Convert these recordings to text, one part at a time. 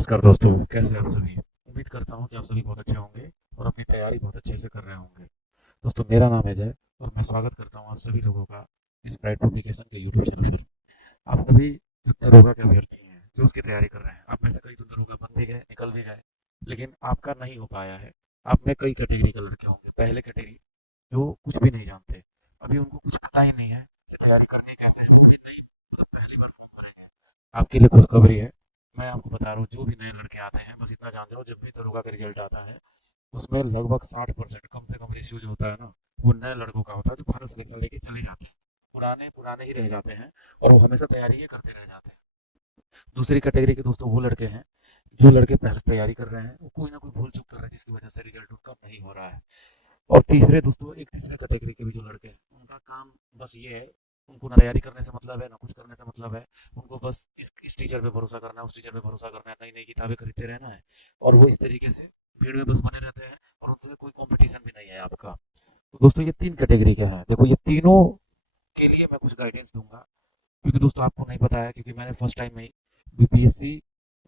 नमस्कार दोस्तों, कैसे हैं आप सभी। उम्मीद करता हूँ कि आप सभी बहुत अच्छे होंगे और अपनी तैयारी बहुत अच्छे से कर रहे होंगे। दोस्तों, मेरा नाम है जय और मैं स्वागत करता हूँ आप सभी लोगों का इस ब्राइट पब्लिकेशन के यूट्यूब चैनल पर। आप सभी जो दरोगा के अभ्यर्थी हैं, जो उसकी तैयारी कर रहे हैं, आप में से कई तो दरोगा बन भी गए, निकल भी गए, लेकिन आपका नहीं हो पाया है। आप में कई कैटेगरी के लड़के होंगे। पहले कैटेगरी जो कुछ भी नहीं जानते, अभी उनको कुछ पता ही नहीं है कि तैयारी करनी कैसे है। अभी नहीं, मतलब पहली बार फॉर्म भरेंगे। आपके लिए खुशखबरी है, मैं आपको बता रहा हूँ, जो भी नए लड़के आते हैं बस इतना जान जाओ, जब भी दरोगा का रिजल्ट आता है उसमें लगभग 60% कम से कम रेशियो जो होता है ना, वो नए लड़कों का होता है, जो फाइनल सिलेक्शन लेके चले जाते हैं। पुराने पुराने ही रह जाते हैं और वो हमेशा तैयारी ही करते रह जाते हैं। दूसरी कैटेगरी के दोस्तों वो लड़के हैं, जो लड़के पहले से तैयारी कर रहे हैं, वो कोई ना कोई भूल चूक कर रहे हैं जिसकी वजह से रिजल्ट उनका नहीं हो रहा है। और तीसरे दोस्तों, एक तीसरे कैटेगरी के भी जो लड़के हैं, उनका काम बस ये है, उनको ना तैयारी करने से मतलब है, ना कुछ करने से मतलब है। उनको बस इस टीचर पे भरोसा करना है, उस टीचर पे भरोसा करना है, नई नई किताबें खरीदते रहना है, और वो इस तरीके से भीड़ में बस बने रहते हैं और उनसे कोई कंपटीशन भी नहीं है आपका। तो दोस्तों, ये तीन कैटेगरी के हैं। देखो, ये तीनों के लिए मैं कुछ गाइडेंस दूंगा, क्योंकि दोस्तों आपको नहीं पता है, क्योंकि मैंने फर्स्ट टाइम में बीपीएससी,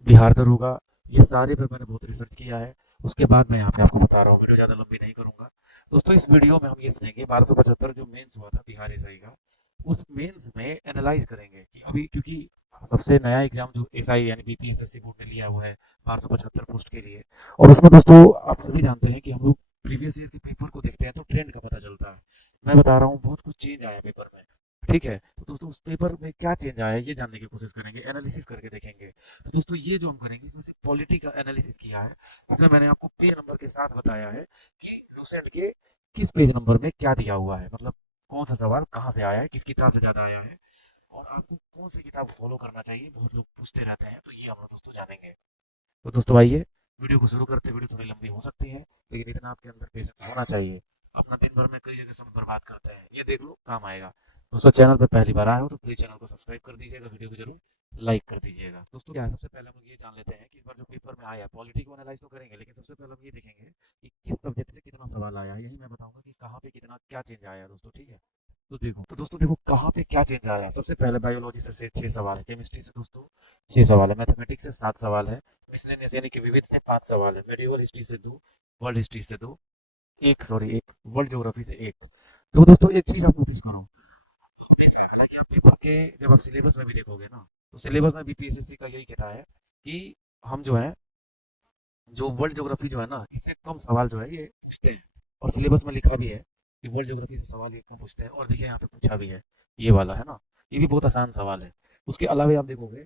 बिहार दरोगा, ये सारे पे मैंने बहुत रिसर्च किया है। उसके बाद मैं यहाँ पे आपको बता रहा हूँ, वीडियो ज़्यादा लंबी नहीं करूंगा। दोस्तों, इस वीडियो में हम ये सुनेंगे 1275 जो मेंस हुआ था बिहार एसआई का, उस मेंस में एनालाइज करेंगे कि अभी, क्योंकि सबसे नया एग्जाम जो एसआई यानी बीपीएसएससी बोर्ड ने लिया हुआ है 1275 पोस्ट के लिए, और उसमें दोस्तों आप सभी जानते हैं कि हम लोग प्रीवियस ईयर के पेपर को देखते हैं तो ट्रेंड का पता चलता है। मैं बता रहा हूँ, बहुत कुछ चेंज आया पेपर में। ठीक है, तो दोस्तों उस पेपर में क्या चेंज आया है ये जानने की कोशिश करेंगे, एनालिसिस करके देखेंगे। तो दोस्तों, ये जो हम करेंगे इसमें से पॉलिटी का एनालिसिस किया है, इसमें मैंने आपको पेज नंबर के साथ बताया है कि लूसेंट के किस पेज नंबर में क्या दिया हुआ है, मतलब कौन सा सवाल कहाँ से आया है, किस किताब से ज्यादा आया है, और आपको कौन सी किताब फॉलो करना चाहिए, बहुत लोग पूछते रहते हैं, तो ये हम लोग दोस्तों जानेंगे। तो दोस्तों आइए वीडियो को शुरू करते हैं। वीडियो थोड़ी लंबी हो सकती है, लेकिन इतना आपके अंदर पेशेंस होना चाहिए। अपना दिन भर में कई जगह समय बर्बाद करते हैं, ये देख लो काम आएगा। दोस्तों, चैनल पर पहली बार आए हो तो प्लीज चैनल को सब्सक्राइब कर दीजिएगा, वीडियो को जरूर लाइक कर दीजिएगा। दोस्तों, क्या है, सबसे पहले हम लोग ये जान लेते हैं कि इस बार जो पेपर में आया, पॉलिटी को एनालाइज तो करेंगे, लेकिन सबसे पहले हम ये देखेंगे कि किस सब्जेक्ट से कितना सवाल आया है। यही मैं बताऊंगा कि कहाँ पे कितना क्या चेंज आया है दोस्तों, ठीक है। तो दोस्तों देखो कहाँ पे क्या चेंज आया है। सबसे पहले बायोलॉजी से 6 सवाल है, केमिस्ट्री से दोस्तों 6 सवाल है, मैथमेटिक्स से 7 सवाल है, मिसलेनियस यानी कि विविध से 5 सवाल है, मेडिवल हिस्ट्री से 2, वर्ल्ड हिस्ट्री से 2, एक सॉरी एक वर्ल्ड ज्योग्राफी से एक। तो दोस्तों एक चीज आप नोटिस करो, हमेशा, हालांकि आप पेपर के जब आप सिलेबस में भी देखोगे ना, तो सिलेबस में भी पीएसएससी का यही कहता है कि हम जो है, जो वर्ल्ड ज्योग्राफी जो है ना, इससे कम सवाल जो है ये पूछते हैं। और सिलेबस में लिखा भी है कि वर्ल्ड ज्योग्राफी से सवाल ये कम पूछते हैं, और देखिए यहाँ पे पूछा भी है, ये वाला है ना, ये भी बहुत आसान सवाल है। उसके अलावा आप देखोगे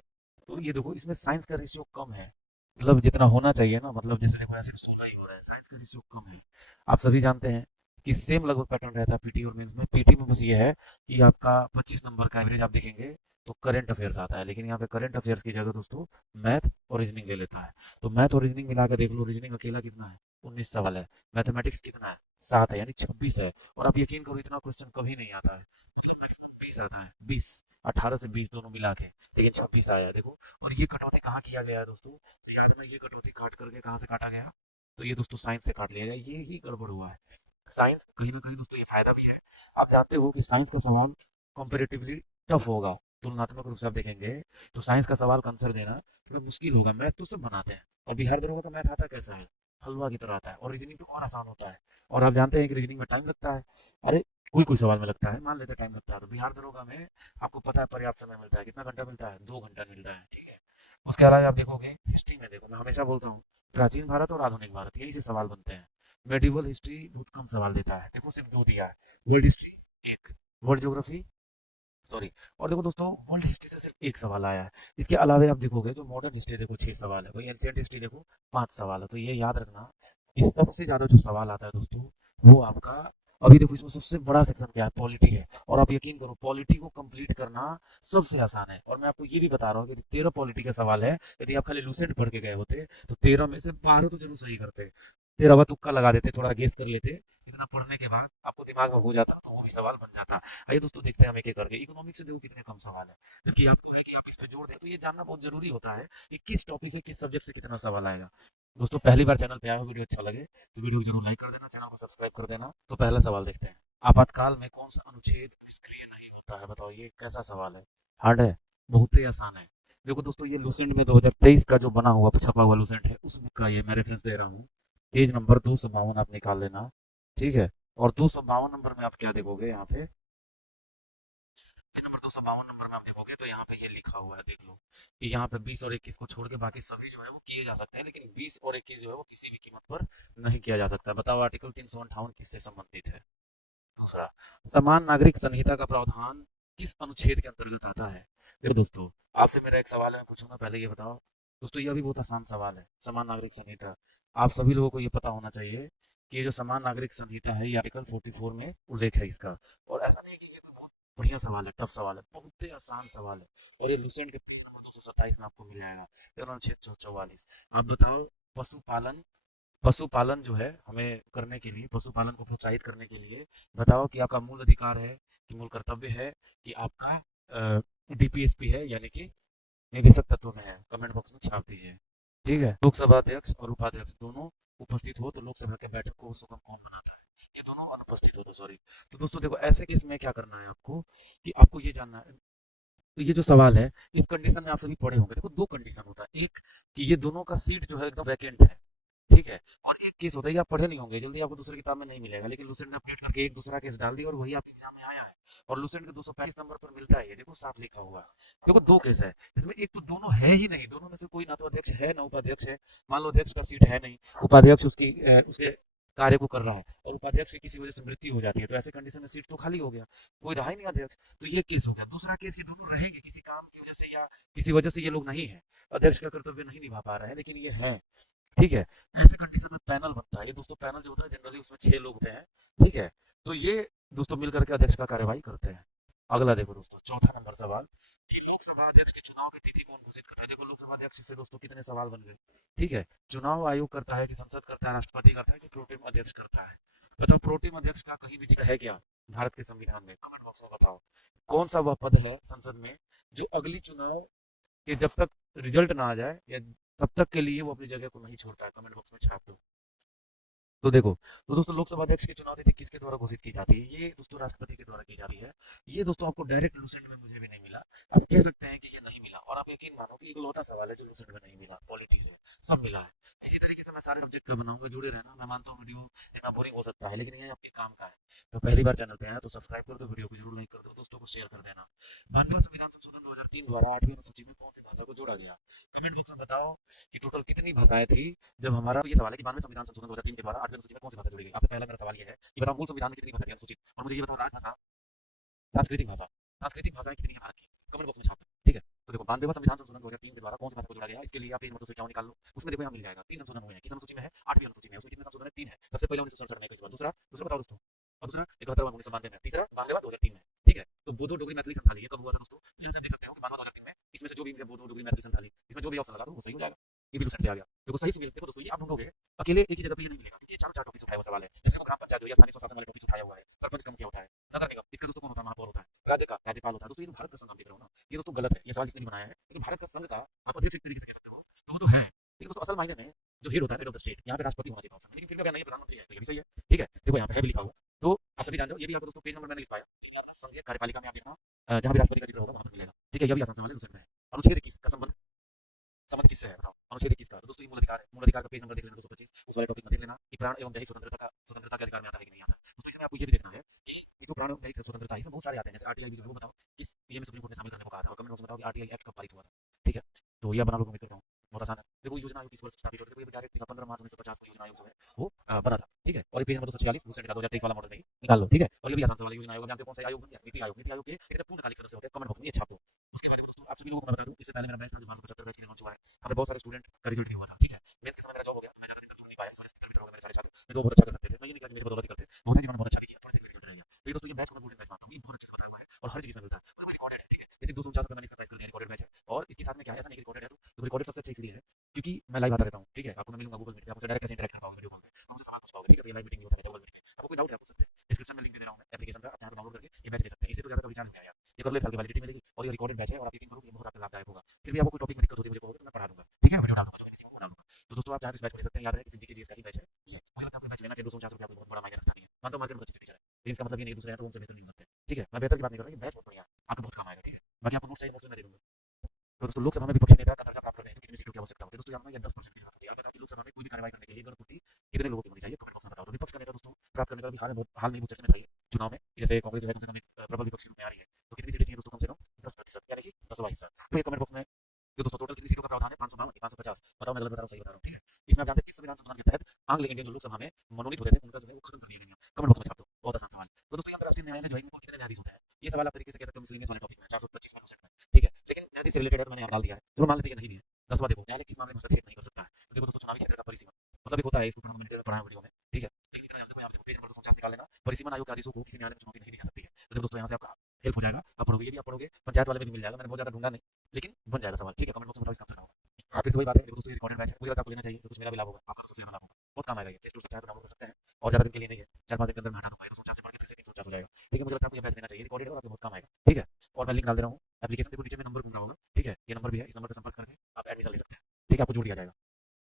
तो ये देखो, इसमें साइंस का रेशियो कम है, मतलब जितना होना चाहिए ना, मतलब जैसे देखो यहाँ सिर्फ 16 ही हो रहा है, साइंस का रेशियो कम है। आप सभी जानते हैं कि सेम लगभग पैटर्न रहता है पीटी और मेंस में। पीटी में बस ये है कि आपका 25 नंबर का एवरेज आप देखेंगे तो करंट अफेयर्स आता है, लेकिन यहाँ पे करंट अफेयर्स की जगह दोस्तों मैथ और रीजनिंग ले लेता है। तो मैथ और रीजनिंग मिला के देख लो, रीजनिंग अकेला कितना है, 19 सवाल है। मैथमेटिक्स कितना है, 7 है, यानी 26 है। और आप यकीन करो, इतना क्वेश्चन कभी नहीं आता है, मतलब मैक्सिमम 20 आता है, 20, 18 से 20 दोनों मिला के, लेकिन 26 आया है देखो। और ये कटौती कहाँ किया गया है दोस्तों, तो याद में ये कटौती काट करके कहाँ से काटा गया, तो ये दोस्तों साइंस से काट लिया गया, ये ही गड़बड़ हुआ है। साइंस कहीं ना कहीं दोस्तों ये फायदा भी है, आप जानते हो कि साइंस का सवाल कंपेरेटिवली टफ होगा। तुलनात्मक रूप से आप देखेंगे तो साइंस का सवाल का आंसर देना थोड़ा मुश्किल होगा। मैथ तो सब बनाते हैं, और बिहार दरोगा का मैथ आता कैसा है, हलवा की तरह आता है, और रीजनिंग तो और आसान होता है। और आप जानते हैं कि रीजनिंग में टाइम लगता है, अरे कोई कोई सवाल में लगता है, मान लेते टाइम लगता है, तो बिहार दरोगा में आपको पता है पर्याप्त समय मिलता है, कितना घंटा मिलता है, 2 घंटा मिलता है, ठीक है। उसके अलावा आप देखोगे हिस्ट्री में, देखो मैं हमेशा बोलता हूँ, प्राचीन भारत और आधुनिक भारत यही से सवाल बनते हैं। मेडिवल हिस्ट्री बहुत कम सवाल देता है, देखो सिर्फ 2 दिया है, वर्ल्ड हिस्ट्री एक, वर्ल्ड ज्योग्राफी सॉरी, और देखो दोस्तों वर्ल्ड हिस्ट्री से सिर्फ एक सवाल आया है। इसके अलावा आप देखोगे तो मॉडर्न हिस्ट्री देखो 6 सवाल है, वही एंशियंट हिस्ट्री देखो 5 सवाल है। तो ये याद रखना, इस सबसे ज्यादा जो सवाल आता है दोस्तों, वो आपका, अभी देखो इसमें सबसे बड़ा सेक्शन क्या है, पॉलिटी है। और आप यकीन करो पॉलिटी को कंप्लीट करना सबसे आसान है। और मैं आपको ये भी बता रहा हूँ कि 13 पॉलिटी के सवाल है, यदि आप खाली लूसेंट पढ़ के गए होते तो 13 में से 12 तो जरूर सही करते, 13वां तुक्का लगा देते, थोड़ा गेस कर लेते। इतना पढ़ने के बाद आपको दिमाग में हो जाता तो वो भी सवाल बन जाता। आइए दोस्तों देखते हैं हम एक एक करके। इकोनॉमिक्स से देखो कितने कम सवाल है, जबकि आपको है कि आप इस पे जोड़ दें, तो ये जानना बहुत जरूरी होता है कि किस टॉपिक से किस सब्जेक्ट से कितना सवाल आएगा। दोस्तों पहली बार चैनल पे आए हो, वीडियो अच्छा लगे तो वीडियो को जरूर लाइक कर देना, चैनल को सब्सक्राइब कर देना। तो पहला सवाल देखते हैं, आपातकाल में कौन सा अनुच्छेद निष्क्रिय नहीं होता है, बताओ ये कैसा सवाल है, हार्ड है, बहुत ही आसान है। देखो दोस्तों, ये लूसेंट में 2023 का जो बना हुआ छपा हुआ लूसेंट है, उस बुक का ये मैं रेफरेंस दे रहा हूँ। पेज नंबर 252 आप निकाल लेना। ठीक है। और 252 नंबर में आप क्या देखोगे यहाँ पे, पेज नंबर 252 नंबर में आप देखोगे तो यहाँ पे ये लिखा हुआ है, देख लो कि यहाँ पे 20 और 21 को छोड़ के बाकी सभी जो है वो किए जा सकते हैं, लेकिन 20 और 21 जो है वो किसी भी कीमत पर नहीं किया जा सकता। बताओ आर्टिकल 358 किससे संबंधित है? दूसरा, समान नागरिक संहिता का प्रावधान किस अनुच्छेद के अंतर्गत आता है? देखो दोस्तों, आपसे मेरा एक सवाल है, मैं पूछूंगा, पहले ये बताओ। दोस्तों ये अभी बहुत आसान सवाल है, समान नागरिक संहिता। आप सभी लोगों को ये पता होना चाहिए कि ये जो समान नागरिक संहिता है, ये आर्टिकल 44 में उल्लेख है इसका। और ऐसा नहीं है कि ये कोई बहुत बढ़िया सवाल है, टफ सवाल है, बहुत ही आसान सवाल है। और ये लुसेंट के 227 में आपको मिल जाएगा, अनुच्छेद 44। आप बताओ, पशुपालन पशुपालन जो है हमें करने के लिए, पशुपालन को प्रोत्साहित करने के लिए, बताओ कि आपका मूल अधिकार है कि मूल कर्तव्य है कि आपका डीपीएसपी है, यानी कि निदेशक तत्व में है? कमेंट बॉक्स में छाप दीजिए। ठीक है। लोकसभा अध्यक्ष और उपाध्यक्ष दोनों उपस्थित हो तो लोकसभा के बैठक को सुगम कौन बनाता है? ये दोनों अनुपस्थित हो तो सॉरी। तो दोस्तों देखो, ऐसे केस में क्या करना है आपको, कि आपको ये जानना है, तो ये जो सवाल है, इस कंडीशन में आप सभी पढ़े होंगे। देखो, दो कंडीशन होता है, एक कि ये दोनों का सीट जो है एकदम वैकेंट है, ठीक है। और एक केस होता है, ये आप पढ़े नहीं होंगे, जल्दी आपको दूसरी किताब में नहीं मिलेगा, लेकिन लुसेंट ने अपडेट करके एक दूसरा केस डाल दिया और वही आपके एग्जाम में आया है। और लुसेंट के 235 नंबर पर मिलता है, ये देखो साफ लिखा हुआ है। देखो दो केस है, इसमें एक तो दोनों है ही नहीं, दोनों में से कोई ना तो अध्यक्ष है ना उपाध्यक्ष है। मान लो अध्यक्ष का सीट है नहीं, उपाध्यक्ष उसके कार्य को कर रहा है, और उपाध्यक्ष की किसी वजह से मृत्यु हो जाती है, तो ऐसे कंडीशन में सीट तो खाली हो गया, कोई रहा ही नहीं अध्यक्ष। तो ये केस हो गया। दूसरा केस, ये दोनों रहेंगे किसी काम की वजह से या किसी वजह से ये लोग नहीं है, अध्यक्ष का कर्तव्य नहीं निभा पा रहे हैं, लेकिन ये है, ठीक है। ऐसे कंडीशन में पैनल बनता है। ये दोस्तों पैनल जो होता है जनरली उसमें 6 लोग होते हैं, ठीक है। तो ये दोस्तों मिलकर के अध्यक्ष का कार्यवाही करते हैं। अगला देखो दोस्तों, चौथा नंबर सवाल, कि लोकसभा अध्यक्ष के चुनाव की तिथि कौन घोषित करता है? देखो लोकसभा अध्यक्ष से दोस्तों कितने सवाल बन गए, ठीक है। चुनाव आयोग करता है कि संसद करता है, राष्ट्रपति करता है कि प्रोटेम अध्यक्ष करता है? बताओ, प्रोटेम अध्यक्ष का कहीं भी जिक्र है क्या भारत के संविधान में? कमेंट बॉक्स में बताओ, कौन सा वह पद है संसद में जो अगली चुनाव के जब तक रिजल्ट ना आ जाए या तब तक के लिए वो अपनी जगह को नहीं छोड़ता है? कमेंट बॉक्स में छाप दो। तो देखो, तो दोस्तों लोकसभा अध्यक्ष की चुनाव तिथि किसके द्वारा घोषित की जाती है? ये दोस्तों राष्ट्रपति के द्वारा की जाती है। ये दोस्तों आपको डायरेक्ट लूसेंट में मुझे भी नहीं मिला, आप कह सकते हैं कि ये नहीं मिला, और आप यकीन मानो कि इकलौता सवाल है जो लूसेंट में नहीं मिला, पॉलिटिक्स है, सब मिला है। इसी तरीके से मैं सारे सब्जेक्ट का बनाऊंगा, जुड़े रहना। मैं मानता हूँ वीडियो इतना बोरिंग हो सकता है, लेकिन ये आपके काम का है। तो पहली बार चैनल पे आया तो सब्सक्राइब कर दो, वीडियो को जरूर लाइक कर दो, दोस्तों को शेयर कर देना। माननीय संविधान संशोधन 2003 द्वारा 8वीं अनुसूची में कौन सी भाषा को जोड़ा गया? कमेंट बॉक्स में बताओ कि टोटल कितनी भाषाएं थी जब हमारा, तो ये सवाल है कि माननीय संविधान संशोधन 2003 के द्वारा 8वीं अनुसूची में कौन सी भाषा जोड़ी गई? आपसे पहला मेरा सवाल ये है कि बताओ मूल संविधान में कितनी भाषा थी अनुसूचित, और मुझे ये बताओ राजभाषा, सांस्कृतिक भाषा, सांस्कृतिक भाषाएं कितनी है भारत की? कमेंट बॉक्स में छाप दो, ठीक है। तो देखो, 92वां संविधान संशोधन 2003 के द्वारा कौन सी भाषा को जोड़ा गया, इसके लिए आप इन मतों से क्या निकाल लो, उसमें देखो यहाँ मिल जाएगा। 3 संशोधन हुए हैं, किस अनुसूची में है? 8वीं अनुसूची में है। उसमें कितने संशोधन है? 3 है। सबसे पहले 1967 में, इस बार दूसरा दूसरा बताओ दोस्तों, और दूसरा 71वां 1992 में, तीसरा 92वां 2003 में, ठीक है। तो बोडो डोगरी मैथिली संथाली ये कब हुआ था दोस्तों? तो यहाँ से आप देख सकते हो कि 92 2003 में, इसमें से जो भी बोडो डोगरी मैथिली संथाली, इसमें जो भी ऑप्शन लगा दो वो सही हो जाएगा। ये भी लूसेंट से आ गया। देखो सही सुनिए, देखो दोस्तों, ये आप ढूंढोगे अकेले एक ही जगह पे ये नहीं मिलेगा, क्योंकि ये चारों चार टॉपिक उठाया हुआ सवाल है। जैसे ग्राम पंचायत जो है स्थानीय स्वशासन वाले टॉपिक उठाया हुआ है, सरपंच का मुखिया होता है, नगर निगम इसका दोस्तों कौन होता है? महापौर होता है, राज्य का राज्यपाल होता है। दोस्तों ये तो भारत का संघ आप देख रहे हो ना, ये दोस्तों गलत है, ये सवाल जिसने भी बनाया है, लेकिन भारत का संघ का आप अध्यक्ष एक तरीके से कह सकते हो, तो वो तो है, लेकिन दोस्तों असल मायने में जो हेड होता है, हेड ऑफ द स्टेट, यहाँ पे राष्ट्रपति होना चाहिए था ऑप्शन में, लेकिन फिर भी अब ये प्रधानमंत्री है, तो ये भी सही है, ठीक है। देखो यहाँ पे है भी लिखा हुआ, तो आप सभी जान जाओ। ये भी आपको दोस्तों पेज नंबर मैंने लिख पाया, संघीय कार्यपालिका में आप देखना, जहाँ भी राष्ट्रपति का जिक्र होगा वहां पर मिलेगा, ठीक है। ये भी आसान सवाल है, दूसरे में है। अनुच्छेद 21 का संबंध किससे है बताओ? अनुच्छेद 21 का, तो दोस्तों ये मूल अधिकार है, मूल अधिकार का पेज नंबर देख लेना 225, उस वाले टॉपिक में देख लेना कि प्राण एवं दैहिक स्वतंत्रता के अधिकार में आता है कि नहीं आता। दोस्तों इसमें आपको ये भी देखना है कि ये जो प्राण एवं दैहिक स्वतंत्रता है, इसमें बहुत सारे आते हैं, जैसे आरटीआई भी जो है वो बताओ किस ये में सुप्रीम कोर्ट ने शामिल करने को कहा था, और कमेंट बॉक्स में बताओ कि आरटीआई एक्ट कब पारित हुआ था, ठीक है। तो ये बना लोग उम्मीद करता हूँ, बहुत आसान है। देखो योजना आयोग किस वर्ष स्थापित हुआ था? देखो ये डायरेक्ट दिखा, 15 मार्च 1950 को योजना आयोग जो है वो बना था, ठीक है। और ये पेज नंबर 246 दूसरे का 2023 वाला मॉडल नहीं निकाल लो, ठीक है। और ये भी आसान सवाल है, योजना आयोग जानते हो कौन सा आयोग बन गया? नीति आयोग। नीति आयोग के कितने पूर्णकालिक सदस्य होते हैं? कमेंट बॉक्स में ये छापो। उसके बाद दोस्तों आप सभी लोगों को मैं बता दूं, इससे पहले मेरा बैच था जो 575 बैच के लिए लॉन्च हुआ है, हमें बहुत सारे स्टूडेंट का रिजल्ट भी हुआ था, ठीक है। मेंस के समय मेरा जॉब हो गया, मैं ज्यादा दिन तक जुड़ नहीं पाया, सारे किलोमीटर हो गए मेरे सारे छात्र, मैं तो बहुत अच्छा कर सकते थे, मैं ये नहीं कहा कि मेरी बदौलत ही करते, बहुत जीवन में बहुत अच्छा भी किया, थोड़े से रिजल्ट रह गया। तो ये दोस्तों ये बैच को मैं गोल्डन बैच मानता हूँ, ये बहुत अच्छे से बताया हुआ है और हर चीज में मिलता है, और रिकॉर्डेड है, ठीक है। बेसिक 249 रुपये मैंने इसका प्राइस कर दिया, रिकॉर्डेड बैच है। और इसके साथ में क्या है, ऐसा नहीं कि रिकॉर्डेड है तो रिकॉर्डेड सबसे अच्छा इसलिए है क्योंकि मैं लाइव आता रहता हूँ, ठीक है। आपको मैं मिलूंगा गूगल मीट पे, आपसे डायरेक्ट कैसे इंटरेक्ट कर पाओगे वीडियो कॉल पे, आपसे सवाल पूछ पाओगे, ठीक है। तो ये लाइव मीटिंग भी होता है गूगल मीट पे, आपको कोई डाउट है पूछ सकते हैं, डिस्क्रिप्शन में लिंक दे दे रहा हूँ मैं एप्लीकेशन का, आप चाहे तो डाउनलोड करके ये बैच ले सकते हैं। इससे तो ज्यादा का रिचार्ज नहीं आया, ये कर लो, 1 साल की वैलिडिटी मिलेगी, और ये रिकॉर्डेड बैच है, और आप यकीन करो कि ये बहुत आपके लाभदायक होगा। फिर भी आपको कोई टॉपिक में दिक्कत होती है मुझे कहोगे तो मैं पढ़ा दूंगा, ठीक है, वीडियो डाल दूंगा, जो किसी को बना दूंगा। तो दोस्तों आप चाहे तो इस बैच को ले सकते हैं, याद रहे किसी जीके जीएस का ही बैच है ये, मुझे लगता है आपको बैच लेना चाहिए। 249 रुपये आपको बहुत बड़ा मायने रखता नहीं है, मानता हूं मार्केट में अच्छी टीचर है, लेकिन इसका मतलब ये नहीं कि दूसरे हैं तो उनसे बेहतर नहीं हो सकते, ठीक है। मैं बेहतर की बात नहीं कर रहा, ये बैच बहुत बढ़िया, आपको बहुत काम आएगा, ठीक है। बाकी आपको नोट्स चाहिए, नोट्स मैं दे दूंगा। तो दोस्तों लोकसभा में विपक्षी नेता का दर्जा प्राप्त करने हेतु कितनी सीटों की आवश्यकता होती है? दोस्तों यहाँ पर 10% की जरूरत होती है। आप बताओ कि लोकसभा में कोई भी कार्रवाई करने के लिए गणपूर्ति कितने लोगों की होनी चाहिए? कमेंट बॉक्स में बताओ। तो विपक्ष का नेता दोस्तों प्राप्त करने का भी हाल में बहुत चर्चा में था ये चुनाव में, जैसे कांग्रेस जो है कम से कम एक प्रबल विपक्ष के रूप में आ रही है, तो कितनी सीटें चाहिए दोस्तों? कम से कम 10%, यानी कि 10वां हिस्सा। तो ये कमेंट बॉक्स में जो दोस्तों टोटल कितनी सीटों का प्रावधान है? 552 की 550। बताओ मैं गलत बता रहा हूँ सही बता रहा हूँ? ठीक है, इसमें आप जानते हैं किस संविधान संशोधन के तहत आंग्ल इंडियन जो लोकसभा में मनोनीत होते थे उनका जो है वो खत्म कर दिया गया। कमेंट बॉक्स में छाप दो, बहुत आसान सवाल। तो दोस्तों यहाँ पे राष्ट्रीय न्यायालय जो है इनको कितने न्यायाधीश होते हैं? ये सवाल आप तरीके से कह सकते हो मिसलेनियस वाले टॉपिक में 425 में क्वेश्चन में, ठीक है, लेकिन न्यायाधीश से रिलेटेड है तो मैंने यहाँ डाल दिया है। चलो मान लेते हैं कि नहीं भी है। 10वां देखो, न्यायालय किस मामले में हस्तक्षेप नहीं कर सकता है? तो देखो दोस्तों चुनावी क्षेत्र का परिसीमन, मतलब एक होता है, इसको थोड़ा मैंने पढ़ा है वीडियो में, ठीक है, लेकिन इतना याद रखो, यहाँ पे देखो पेज नंबर 249 निकाल लेना। परिसीमन आयोग के आदेशों को किसी न्यायालय में चुनौती नहीं दी जा सकती है। तो देखो दोस्तों यहाँ से आपका हेल्प हो जाएगा, आप पढ़ोगे, ये भी आप पढ़ोगे, पंचायत वाले में भी मिल जाएगा, मैंने बहुत ज्यादा ढूंढा नहीं, लेकिन बन जाएगा सवाल, ठीक है। कमेंट बॉक्स में बताओ इसका आंसर होगा। हाँ, फिर से वही बात है, देखो दोस्तों ये रिकॉर्डेड बैच है, मुझे लगता है आपको लेना चाहिए, तो कुछ मेरा भी लाभ होगा, आपका सबसे ज्यादा लाभ होगा, बहुत काम आएगा ये। टेस्ट हो सकता है तो डाउनलोड कर सकते हैं, और ज्यादा दिन के लिए नहीं है, 4-5 दिन के अंदर मैं हटा दूंगा, 249 से पढ़ के फिर से 350 हो जाएगा, ठीक है। मुझे लगता है आपको ये बैच लेना चाहिए, रिकॉर्डेड है और आपको बहुत काम आएगा, ठीक है। और मैं लिंक डाल दे रहा हूँ, एप्लीकेशन देखो नीचे में नंबर घूम रहा होगा, ठीक है, ये नंबर भी है, इस नंबर पर संपर्क करके आप एडमिशन ले सकते हैं, ठीक है, आपको जोड़ दिया जाएगा।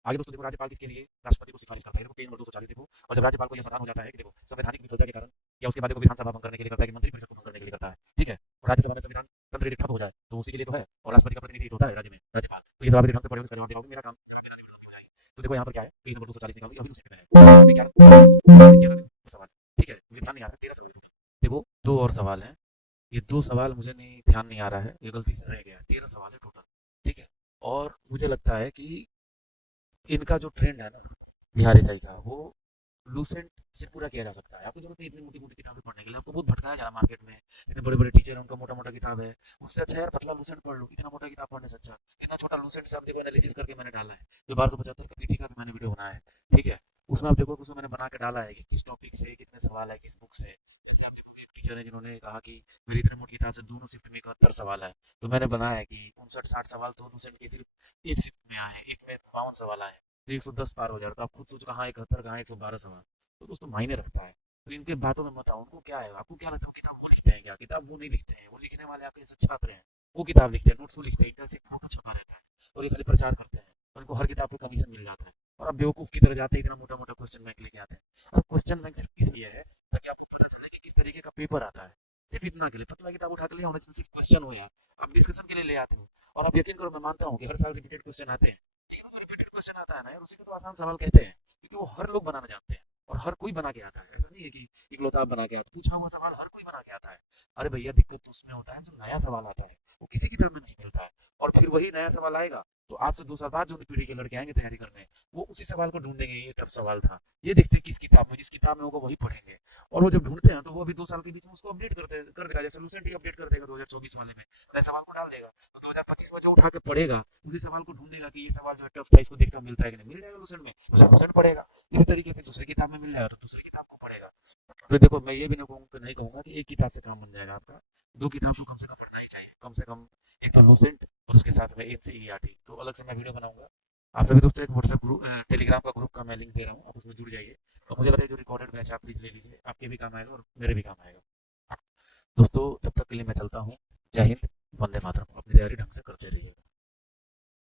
आगे दोस्तों देखो राज्यपाल किसके लिए राष्ट्रपति को सिफारिश करता है? देखो पेज नंबर 240 देखो, और जब राज्यपाल को यह सावधान हो जाता है कि देखो संवैधानिक विफलता के कारण या उसके बाद देखो विधानसभा भंग करने के लिए करता है, कि मंत्री परिषद को भंग करने के लिए करता है, ठीक है, और राज्यसभा में संविधान तंत्र यदि ठप हो जाए तो उसी के लिए तो है, और राष्ट्रपति का प्रतिनिधि होता है राज्य में राज्यपाल। तो ये जवाब ढंग से पढ़ोगे इसका जवाब दे पाओगे, मेरा काम हो जाएगी। तो देखो यहाँ पर क्या है, पेज नंबर 240 निकालो, अभी दूसरे पे है सवाल, ठीक है, मुझे ध्यान नहीं आ रहा, 13 सवाल देखो, 2 और सवाल है, ये 2 सवाल मुझे नहीं ध्यान नहीं आ रहा है, ये गलती से रह गया, 13 सवाल है टोटल, ठीक है। और मुझे लगता है कि इनका जो ट्रेंड है ना बिहार एसआई का, वो लूसेंट से पूरा किया जा सकता है। आपको जरूरत नहीं इतनी मोटी मोटी किताबें पढ़ने के लिए, आपको बहुत भटकाया जा रहा है मार्केट में, इतने बड़े बड़े टीचर हैं उनका मोटा मोटा किताब है, उससे अच्छा यार पतला लूसेंट पढ़ लो, इतना मोटा किताब पढ़ने से अच्छा। इतना छोटा लूसेंट से आप देखो एनालिसिस करके मैंने डाला है, जो 1275 का पीटी का भी मैंने वीडियो बनाया है, ठीक है, उसमें आप देखो, उसमें मैंने बना के डाला है कि किस टॉपिक से कितने सवाल है, किस बुक से। जैसे आप देखो एक टीचर है जिन्होंने कहा कि मेरी इतने मोटी किताब से दोनों शिफ्ट में 71 सवाल है, तो मैंने बनाया है कि 59-60 सवाल तो लूसेंट के सिर्फ एक शिफ्ट में आए, एक में 52 सवाल आए, तो 110 पार हो जाता है। आप खुद सोचो कहाँ 71 कहाँ 112 सवाल, तो दोस्तों मायने रखता है। तो इनके बातों में मत आओ, उनको क्या है, आपको क्या लगता है किताब वो लिखते हैं क्या? किताब वो नहीं लिखते हैं, वो लिखने वाले आपके जैसे छात्र हैं, वो किताब लिखते हैं, नोट्स वो लिखते हैं, इनका सिर्फ फोटो छपा रहता है और ये खाली प्रचार करते हैं, और इनको हर किताब पे कमीशन मिल जाता है। और आप बेवकूफ की तरह जाते हैं, इतना मोटा मोटा क्वेश्चन बैंक लेके आते हैं। और क्वेश्चन बैंक सिर्फ इसलिए है ताकि आपको पता चले कि किस तरीके का पेपर आता है, सिर्फ इतना के लिए पतला किताब उठा के ले और इसमें सिर्फ क्वेश्चन हो यार, आप डिस्कशन के लिए ले आते हो। और आप यकीन करो, मैं मानता हूँ कि हर साल रिपीटेड क्वेश्चन आते हैं, लेकिन वो रिपीटेड क्वेश्चन आता है ना यार, उसी को तो आसान सवाल कहते हैं, क्योंकि वो हर लोग बनाना जानते हैं और हर कोई बना के आता है। ऐसा नहीं है कि इकलौता आप बना के आता, पूछा हुआ सवाल हर कोई बना के आता है। अरे भैया दिक्कत तो उसमें होता है जो नया सवाल आता है, वो किसी किताब में नहीं मिलता है, और फिर वही नया सवाल आएगा तो आज से 2 साल बाद जो पीढ़ी के लड़के आएंगे तैयारी करने, वो उसी सवाल को ढूंढेंगे, ये टफ सवाल था, ये देखते हैं किस किताब में, जिस किताब में होगा वही पढ़ेंगे। और वो जब ढूंढते हैं तो वो अभी 2 साल के बीच में उसको अपडेट कर देगा, जैसे लूसेंट ही अपडेट कर देगा 2024 वाले में, नए सवाल को डाल देगा, तो 2025 में जो उठा के पढ़ेगा उसी सवाल को ढूंढेगा कि ये सवाल जो है टफ था, इसको देखता मिलता है कि नहीं, मिल जाएगा लूसेंट में, उसे लूसेंट पढ़ेगा। इसी तरीके से दूसरी किताब में मिल जाएगा तो दूसरी किताब को पढ़ेगा। तो देखो मैं ये भी नहीं कहूंगा कि एक किताब से काम बन जाएगा आपका, 2 किताब तो कम से कम पढ़ना ही चाहिए, कम से कम एक तो लूसेंट और उसके साथ में एनसीईआरटी, तो अलग से मैं वीडियो बनाऊंगा। आप सभी दोस्तों एक व्हाट्सएप ग्रुप टेलीग्राम का ग्रुप का मैं लिंक दे रहा हूँ, आप उसमें जुड़ जाइए, और मुझे लगता है जो रिकॉर्डेड बैच आप प्लीज ले लीजिए, आपके भी काम आएगा और मेरे भी काम आएगा। दोस्तों तब तक के लिए मैं चलता हूँ, जय हिंद, वंदे मातरम, अपनी तैयारी ढंग से करते रहिए।